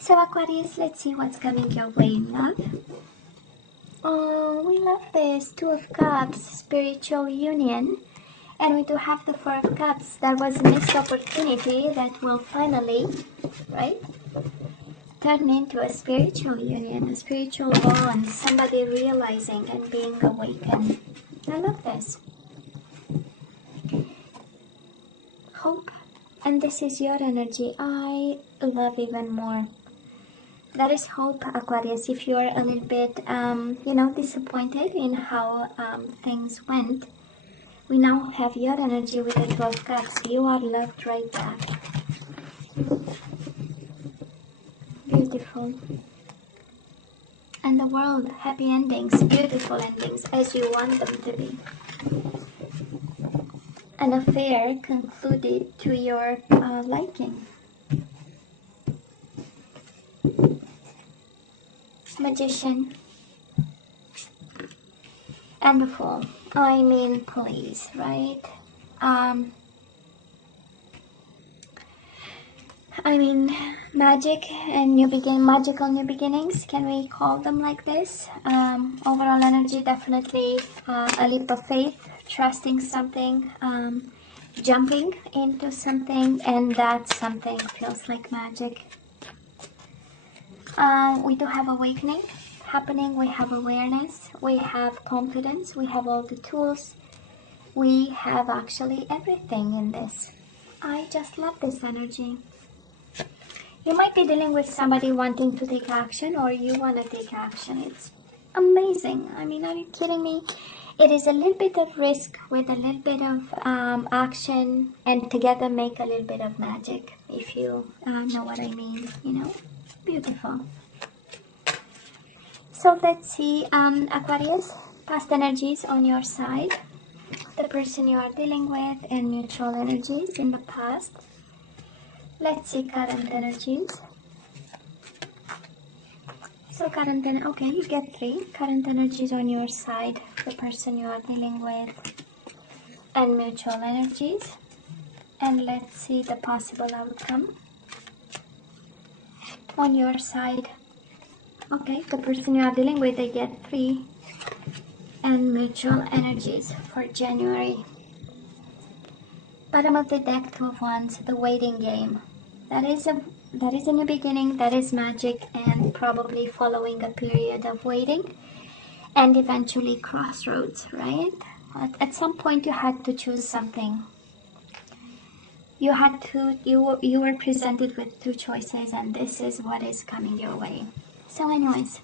So Aquarius, let's see what's coming your way in love. Oh, we love this. Two of Cups, spiritual union. And we do have the Four of Cups. There was a missed opportunity that will finally, right, turn into a spiritual union, a spiritual bond, somebody realizing and being awakened. I love this. Hope. And this is your energy. I love even more. That is hope, Aquarius. If you're a little bit, disappointed in how things went, we now have your energy with the 12 Cups. You are loved right back. Beautiful. And the world, happy endings, beautiful endings, as you want them to be. An affair concluded to your liking. Magician. And the Fool. I mean, please, right? Magic and magical new beginnings. Can we call them like this? Overall energy, definitely a leap of faith, trusting something, jumping into something, and that something feels like magic. We do have awakening happening. We have awareness, we have confidence, we have all the tools, we have actually everything in this. I just love this energy. You might be dealing with somebody wanting to take action, or you want to take action. It's amazing. I mean, are you kidding me? It is a little bit of risk with a little bit of action, and together make a little bit of magic, if you know what I mean, you know. Beautiful. So let's see, Aquarius, past energies on your side, the person you are dealing with, and neutral energies in the past. Let's see current energies. So current, okay, you get 3 current energies on your side, the person you are dealing with, and mutual energies. And let's see the possible outcome on your side. Okay, the person you are dealing with, they get 3, and mutual energies for January. Bottom of the deck, 2 of Wands, the waiting game. That is a new beginning, that is magic, and probably following a period of waiting and eventually crossroads, right? At some point you had to choose something. You were presented with 2 choices, and this is what is coming your way. So anyways,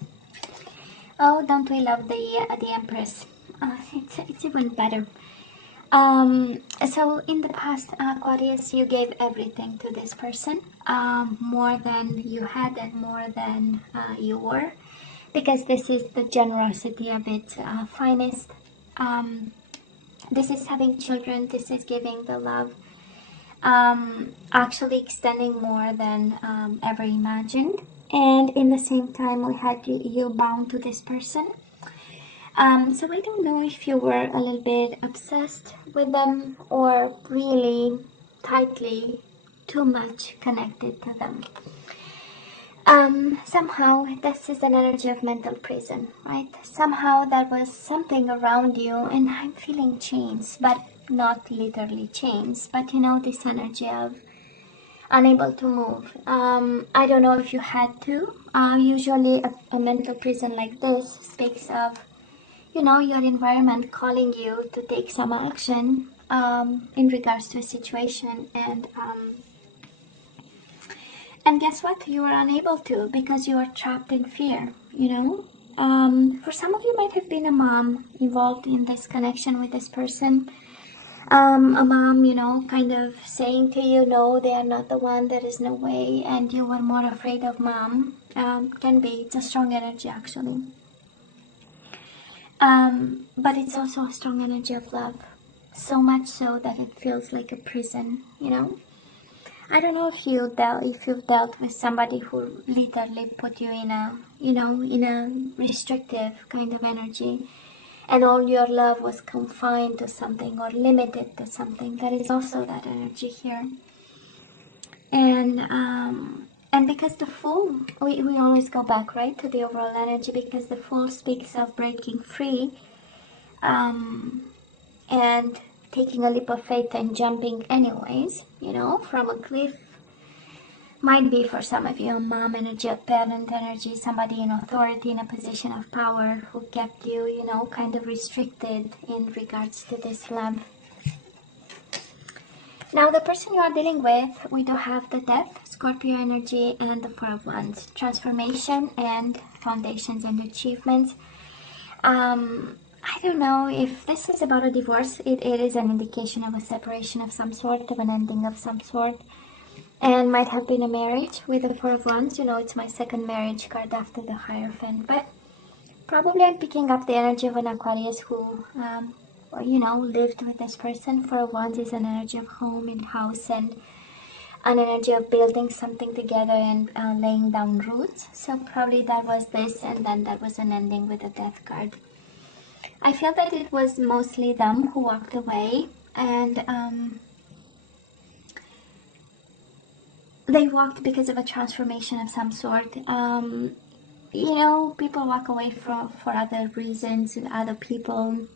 oh, don't we love the Empress? It's even better. So in the past, Aquarius, you gave everything to this person, more than you had and more than you were, because this is the generosity of its finest. This is having children, this is giving the love, actually extending more than ever imagined. And in the same time, we had you bound to this person. So I don't know if you were a little bit obsessed with them, or really tightly, too much connected to them. Somehow this is an energy of mental prison, right? Somehow there was something around you, and I'm feeling chains, but not literally chains, but you know, this energy of unable to move. I don't know if you had to. Usually a mental prison like this speaks of, you know, your environment calling you to take some action in regards to a situation, and guess what? You are unable to, because you are trapped in fear, you know. For some of you might have been a mom involved in this connection with this person. A mom, you know, kind of saying to you, no, they are not the one, there is no way, and you were more afraid of mom. Can be, it's a strong energy actually. But it's also a strong energy of love, so much so that it feels like a prison, you know. I don't know if you've dealt with somebody who literally put you in a, you know, in a restrictive kind of energy, and all your love was confined to something or limited to something. There is also that energy here. And And because the Fool, we always go back, right, to the overall energy, because the Fool speaks of breaking free, and taking a leap of faith and jumping anyways, you know, from a cliff. Might be for some of you a mom energy, a parent energy, somebody in authority, in a position of power who kept you, you know, kind of restricted in regards to this love. Now, the person you are dealing with, we do have the Death, Scorpio energy, and the Four of Wands, transformation and foundations and achievements. I don't know if this is about a divorce. It is an indication of a separation of some sort, of an ending of some sort. And might have been a marriage with the Four of Wands. You know, it's my second marriage card after the Hierophant. But probably I'm picking up the energy of an Aquarius who, you know, lived with this person. Four of Wands is an energy of home and house, and an energy of building something together and laying down roots. So probably that was this, and then that was an ending with a Death card. I feel that it was mostly them who walked away, and they walked because of a transformation of some sort. You know, people walk away for other reasons, and other people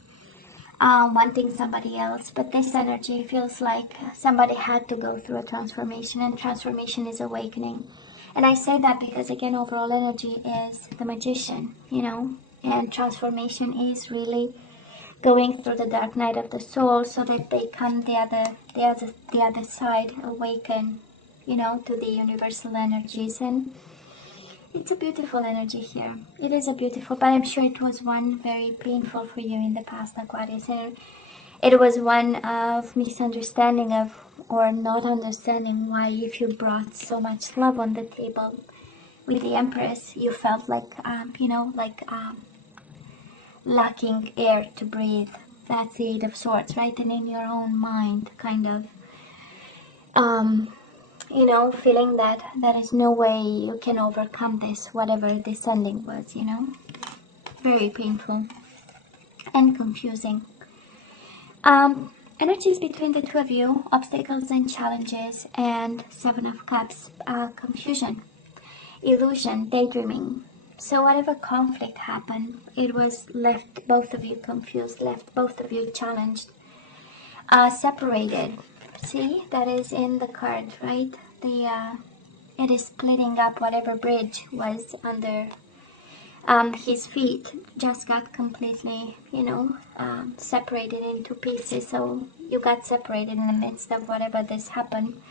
wanting somebody else, but this energy feels like somebody had to go through a transformation, and transformation is awakening. And I say that because, again, overall energy is the Magician, you know, and transformation is really going through the dark night of the soul so that they come the other side, awaken, you know, to the universal energies. And it's a beautiful energy here. It is a beautiful, but I'm sure it was one very painful for you in the past, Aquarius. And it was one of misunderstanding of, or not understanding why, if you brought so much love on the table with the Empress, you felt like, you know, like lacking air to breathe. That's the Eight of Swords, right? And in your own mind, kind of, you know, feeling that there is no way you can overcome this, whatever this ending was, you know. Very painful and confusing. Energies between the two of you, obstacles and challenges, and Seven of Cups, confusion, illusion, daydreaming. So whatever conflict happened, it was left both of you confused, left both of you challenged, separated. See, that is in the card, right? It is splitting up. Whatever bridge was under his feet just got completely, you know, separated into pieces. So you got separated in the midst of whatever this happened.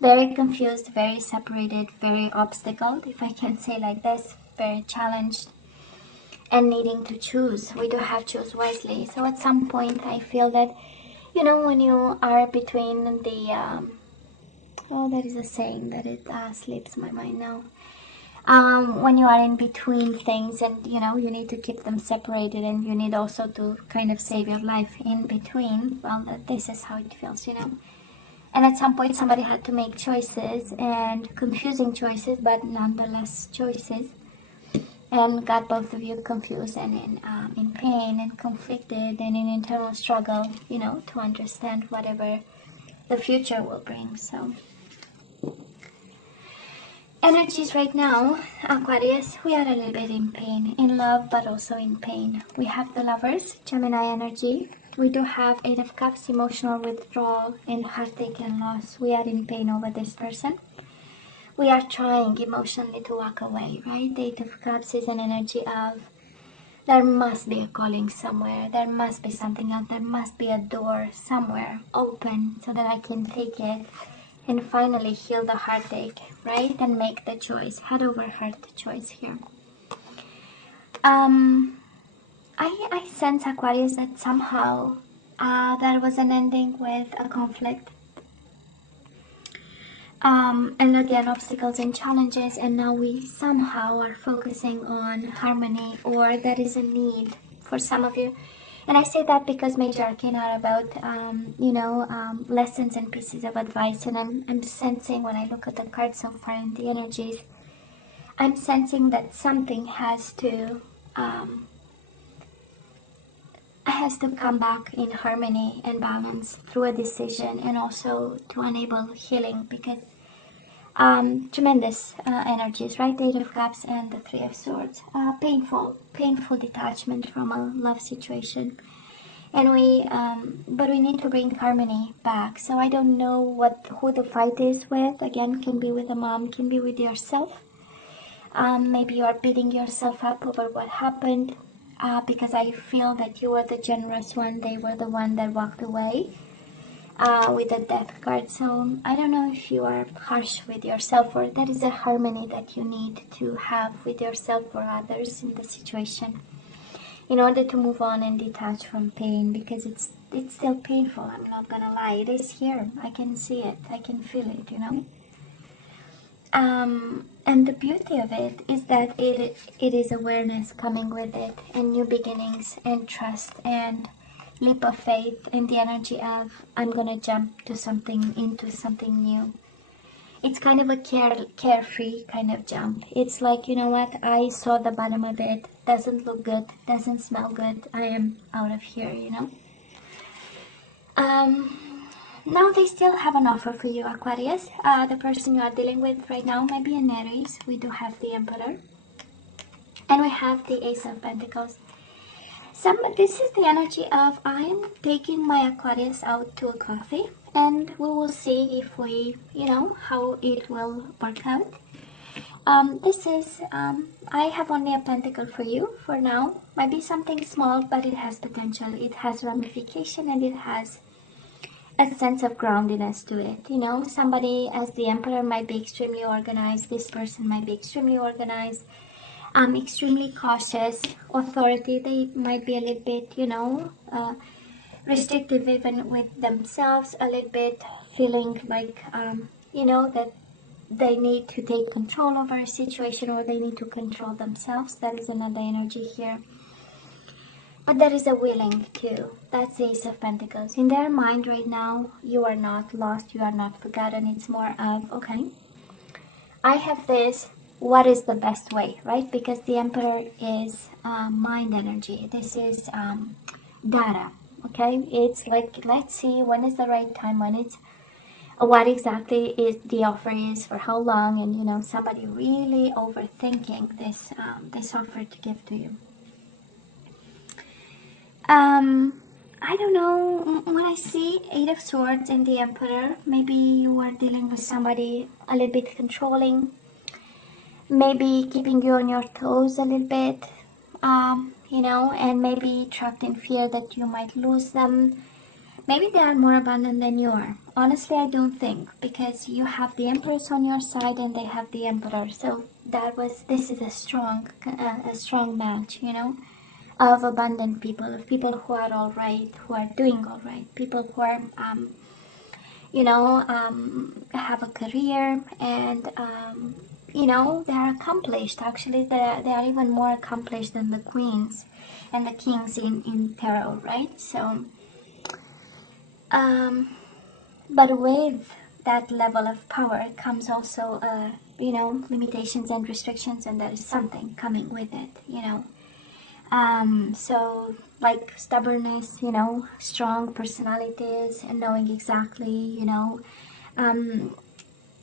Very confused, very separated, very obstacled, if I can say like this, very challenged, and needing to choose. We do have choose wisely. So at some point I feel that, you know, when you are between the, oh, there is a saying that it slips my mind now. When you are in between things, and you know, you need to keep them separated, and you need also to kind of save your life in between. Well, this is how it feels, you know. And at some point somebody had to make choices, and confusing choices, but nonetheless choices, and got both of you confused and in pain and conflicted and in internal struggle, you know, to understand whatever the future will bring. So energies right now, Aquarius, we are a little bit in pain, in love, but also in pain. We have the Lovers, Gemini energy. We do have Eight of Cups, emotional withdrawal and heartache and loss. We are in pain over this person. We are trying emotionally to walk away, right? The Eight of Cups is an energy of, there must be a calling somewhere. There must be something else. There must be a door somewhere open so that I can take it and finally heal the heartache, right? And make the choice, head over heart choice here. I sense, Aquarius, that somehow there was an ending with a conflict. And again, obstacles and challenges, and now we somehow are focusing on harmony, or there is a need for some of you. And I say that because Major Arcana are about, you know, lessons and pieces of advice. And I'm sensing, when I look at the cards so far in the energies, I'm sensing that something has to come back in harmony and balance through a decision, and also to enable healing, because Tremendous energies, right? Eight of Cups and the Three of Swords. Painful detachment from a love situation. And but we need to bring harmony back. So I don't know who the fight is with. Again, can be with a mom, can be with yourself. Maybe you are beating yourself up over what happened, because I feel that you were the generous one. They were the one that walked away with the Death card. So I don't know if you are harsh with yourself, or that is a harmony that you need to have with yourself or others in the situation, in order to move on and detach from pain, because it's still painful. I'm not gonna lie, it is here. I can see it, I can feel it, you know. And the beauty of it is that it is awareness coming with it, and new beginnings, and trust, and leap of faith, and the energy of I'm gonna jump to something, into something new. It's kind of a carefree kind of jump. It's like, you know what, I saw the bottom of it, doesn't look good, doesn't smell good, I am out of here, you know. Now they still have an offer for you, Aquarius. The person you are dealing with right now might be an Aries. We do have the Emperor, and we have the Ace of Pentacles. This is the energy of I'm taking my Aquarius out to a coffee, and we will see if we, you know, how it will work out. I have only a pentacle for you for now. Might be something small, but it has potential. It has ramification, and it has a sense of groundedness to it. You know, somebody as the Emperor might be extremely organized. This person might be extremely organized, extremely cautious. Authority, they might be a little bit, you know, restrictive even with themselves, a little bit feeling like, you know, that they need to take control over a situation, or they need to control themselves. That is another energy here. But there is a willing too. That's the Ace of Pentacles. In their mind right now, you are not lost, you are not forgotten. It's more of, okay, I have this, what is the best way, right? Because the Emperor is mind energy. This is data, okay? It's like, let's see when is the right time, when it's, what exactly is the offer is, for how long, and you know, somebody really overthinking this, this offer to give to you. I don't know, when I see Eight of Swords in the Emperor, maybe you are dealing with somebody a little bit controlling, maybe keeping you on your toes a little bit, you know, and maybe trapped in fear that you might lose them. Maybe they are more abundant than you are. Honestly, I don't think, because you have the Empress on your side and they have the Emperor. So this is a strong match, you know, of abundant people, of people who are all right, who are doing all right, people who are, you know, have a career, and, you know, they are accomplished. Actually, they are even more accomplished than the queens and the kings in tarot, right? So, but with that level of power comes also, you know, limitations and restrictions, and there is something coming with it, you know. So like stubbornness, you know, strong personalities, and knowing exactly, you know,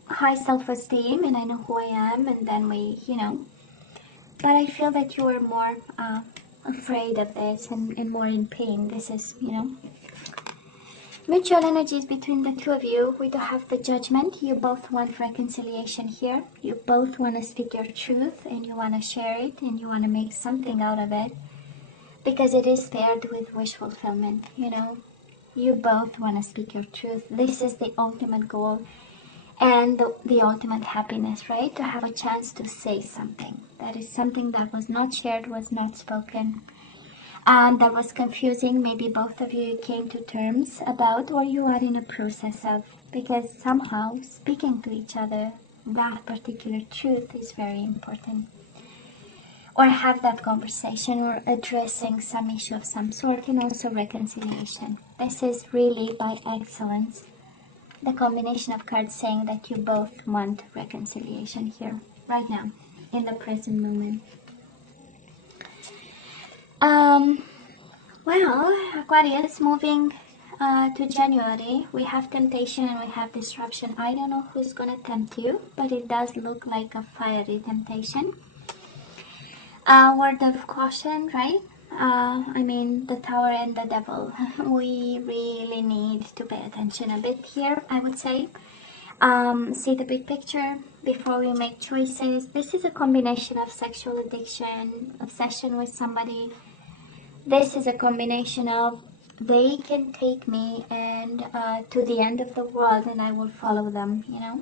high self-esteem, and I know who I am, and then you know, but I feel that you are more afraid of this, and more in pain. This is, you know, mutual energies between the two of you. We do have the Judgment. You both want reconciliation here. You both want to speak your truth, and you want to share it, and you want to make something out of it, because it is paired with wish fulfillment, you know. You both want to speak your truth. This is the ultimate goal, and the ultimate happiness, right? To have a chance to say something. That is something that was not shared, was not spoken, and that was confusing. Maybe both of you came to terms about, or you are in a process of, because somehow speaking to each other that particular truth is very important. Or have that conversation, or addressing some issue of some sort, and also reconciliation. This is really by excellence the combination of cards saying that you both want reconciliation here, right now, in the present moment. Well, Aquarius, moving to January, we have temptation and we have disruption. I don't know who's going to tempt you, but it does look like a fiery temptation. Word of caution, right? I mean, the Tower and the Devil. We really need to pay attention a bit here, I would say. See the big picture before we make choices. This is a combination of sexual addiction, obsession with somebody. This is a combination of they can take me and to the end of the world and I will follow them, you know.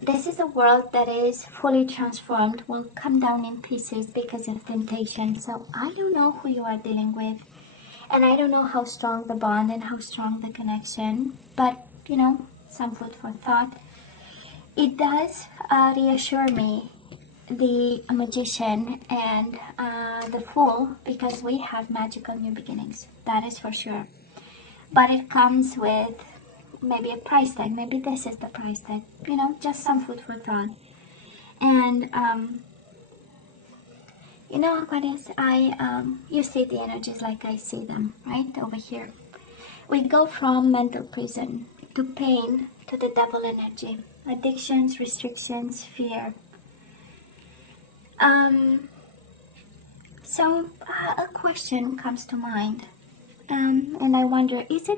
This is a world that is fully transformed, will come down in pieces because of temptation. So I don't know who you are dealing with, and I don't know how strong the bond and how strong the connection, but you know, some food for thought. It does reassure me, the Magician and the Fool, because we have magical new beginnings, that is for sure. But it comes with maybe a price tag. Maybe this is the price tag, you know, just some food for thought. And you know, Aquarius, you see the energies like I see them, right over here. We go from mental prison to pain to the devil energy, addictions, restrictions, fear. So a question comes to mind, and I wonder, is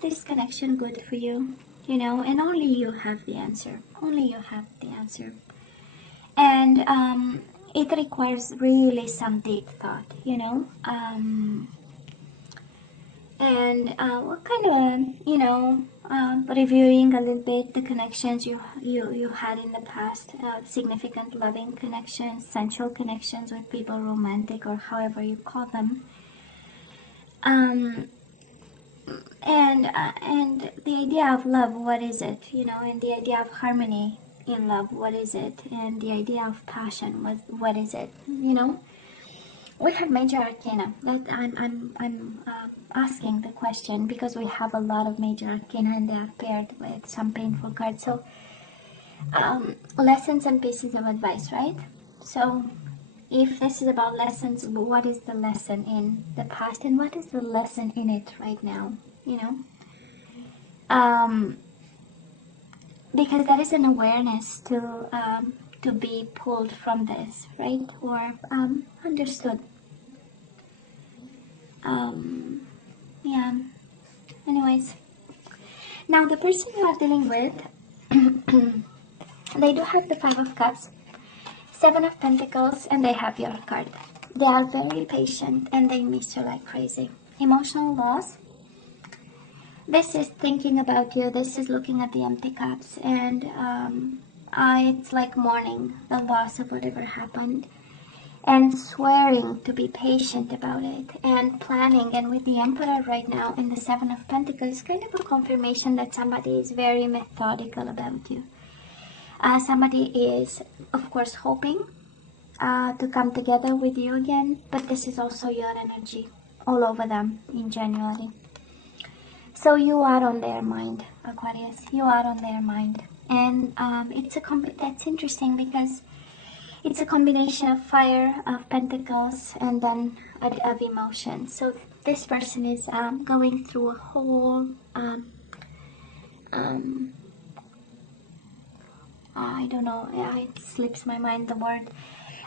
this connection good for you? You know, and only you have the answer. Only you have the answer. And it requires really some deep thought, you know. What kind of, you know, reviewing a little bit the connections you had in the past, significant loving connections, sensual connections with people, romantic or however you call them. And the idea of love, what is it, you know, and the idea of harmony in love, what is it, and the idea of passion, what is it, you know. We have major arcana. That I'm asking the question because we have a lot of major arcana and they are paired with some painful cards. So lessons and pieces of advice, right? So if this is about lessons, what is the lesson in the past and what is the lesson in it right now, you know? Because that is an awareness to be pulled from this, right? Or understood. Yeah. Anyways, now the person you are dealing with, they do have the Five of Cups, Seven of Pentacles, and they have your card. They are very patient and they miss you like crazy. Emotional loss. This is thinking about you. This is looking at the empty cups, and it's like mourning the loss of whatever happened, and swearing to be patient about it, and planning. And with the Emperor right now in the Seven of Pentacles, kind of a confirmation that somebody is very methodical about you. Somebody is, of course, hoping to come together with you again, but this is also your energy all over them in January. So you are on their mind, Aquarius. You are on their mind. And that's interesting because it's a combination of fire, of pentacles, and then of emotion. So this person is going through a whole, I don't know, it slips my mind the word.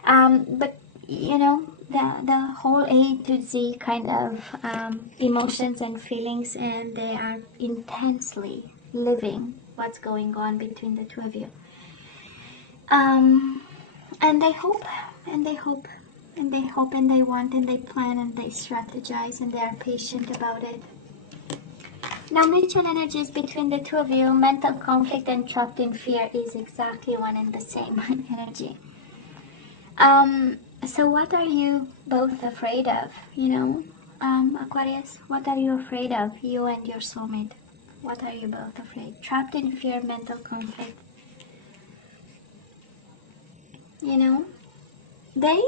But you know, the whole A to Z kind of emotions and feelings, and they are intensely living what's going on between the two of you. And they hope, and they hope, and they hope, and they want, and they plan, and they strategize, and they are patient about it. Now, mutual energies between the two of you, mental conflict and trapped in fear is exactly one and the same energy. So what are you both afraid of, you know, Aquarius? What are you afraid of, you and your soulmate? What are you both afraid? Trapped in fear, mental conflict. You know, they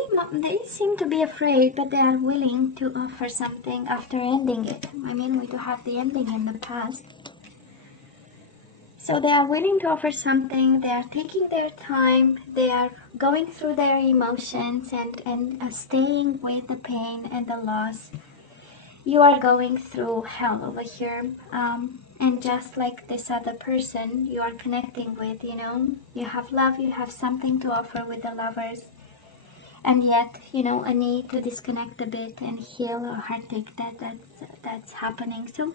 seem to be afraid, but they are willing to offer something after ending it. I mean, we do have the ending in the past. So they are willing to offer something, they are taking their time, they are going through their emotions and staying with the pain and the loss. You are going through hell over here. And just like this other person you are connecting with, you know, you have love, you have something to offer with the lovers. And yet, you know, a need to disconnect a bit and heal a heartache that's happening. So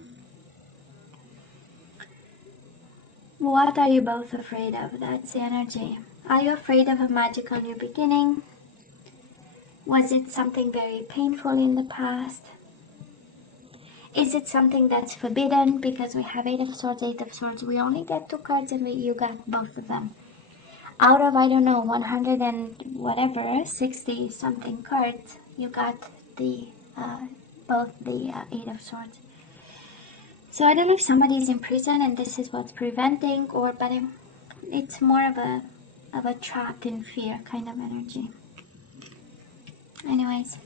what are you both afraid of? That's the energy. Are you afraid of a magical new beginning? Was it something very painful in the past? Is it something that's forbidden? Because we have Eight of Swords, Eight of Swords. We only get 2 cards and you got both of them. Out of, I don't know, 100 and whatever, 60 something cards, you got the both the Eight of Swords. So I don't know if somebody is in prison and this is what's preventing, or but it's more of a trapped in fear kind of energy. Anyways,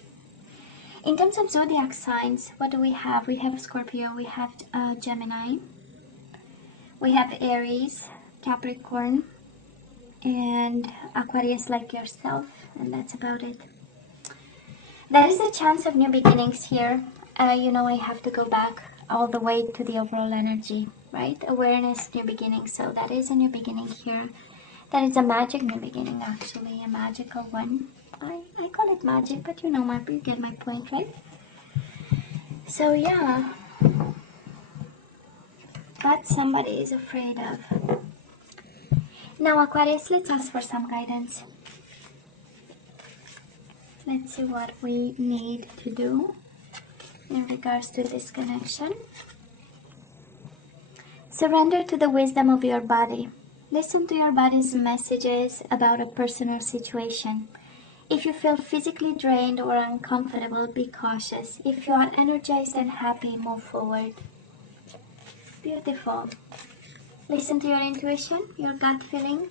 in terms of zodiac signs, what do we have? We have Scorpio, we have Gemini, we have Aries, Capricorn, and Aquarius like yourself, and that's about it. There is a chance of new beginnings here. You know, I have to go back all the way to the overall energy, right? Awareness, new beginning. So that is a new beginning here. That is a magic new beginning, actually, a magical one. I call it magic, but you know, you get my point, right? So yeah, that somebody is afraid of. Now, Aquarius, let's ask for some guidance. Let's see what we need to do in regards to this connection. Surrender to the wisdom of your body. Listen to your body's messages about a personal situation. If you feel physically drained or uncomfortable, be cautious. If you are energized and happy, move forward. Beautiful. Listen to your intuition, your gut feeling.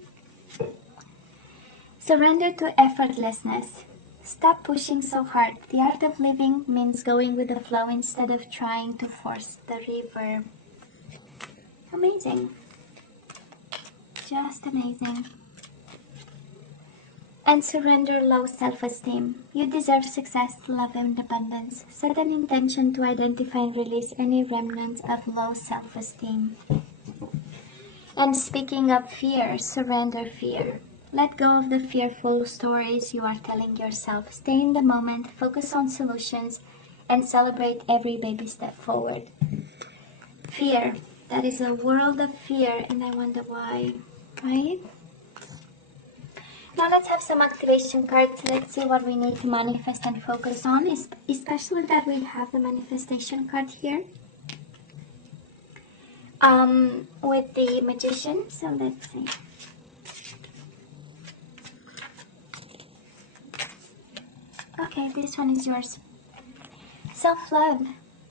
Surrender to effortlessness. Stop pushing so hard. The art of living means going with the flow instead of trying to force the river. Amazing. Just amazing. And surrender low self-esteem. You deserve success, love, and abundance. Set an intention to identify and release any remnants of low self-esteem. And speaking of fear, surrender fear. Let go of the fearful stories you are telling yourself. Stay in the moment, focus on solutions, and celebrate every baby step forward. Fear. That is a world of fear, and I wonder why, right? Now let's have some activation cards. Let's see what we need to manifest and focus on, especially that we have the manifestation card here. With the Magician. So let's see. Okay, this one is yours. Self-love.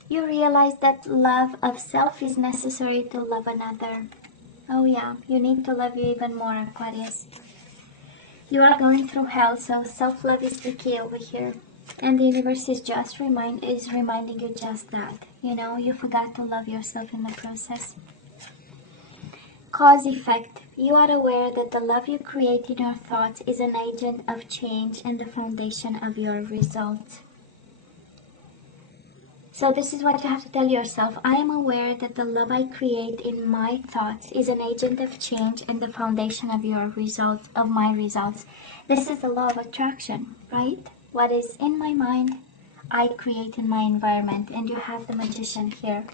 You realize that love of self is necessary to love another. Oh yeah, you need to love you even more, Aquarius. You are going through hell, so self-love is the key over here. And the universe is just reminding you just that. You know, you forgot to love yourself in the process. Cause effect. You are aware that the love you create in your thoughts is an agent of change and the foundation of your results. So this is what you have to tell yourself. I am aware that the love I create in my thoughts is an agent of change and the foundation of your results, of my results. This is the law of attraction, right? What is in my mind, I create in my environment. And you have the Magician here,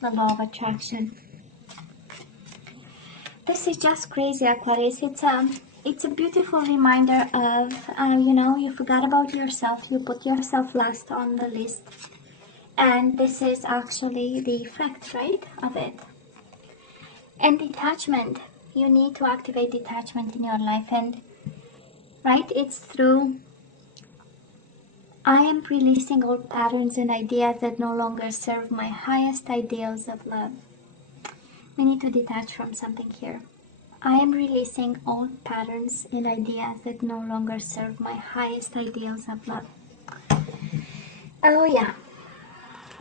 the law of attraction. This is just crazy, Aquarius. It's a beautiful reminder of, you know, you forgot about yourself. You put yourself last on the list. And this is actually the effect, right, of it. And detachment. You need to activate detachment in your life. And, right, it's through, I am releasing old patterns and ideas that no longer serve my highest ideals of love. We need to detach from something here. I am releasing old patterns and ideas that no longer serve my highest ideals of love. Oh yeah.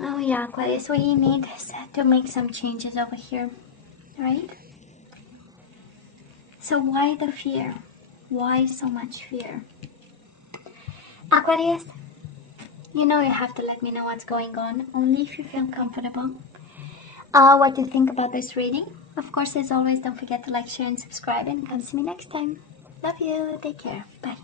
Oh yeah, Aquarius, we need to make some changes over here, right? So why the fear? Why so much fear? Aquarius, You know you have to let me know what's going on, only if you feel comfortable. What do you think about this reading? Of course, as always, don't forget to like, share, and subscribe, and come see me next time. Love you. Take care. Bye.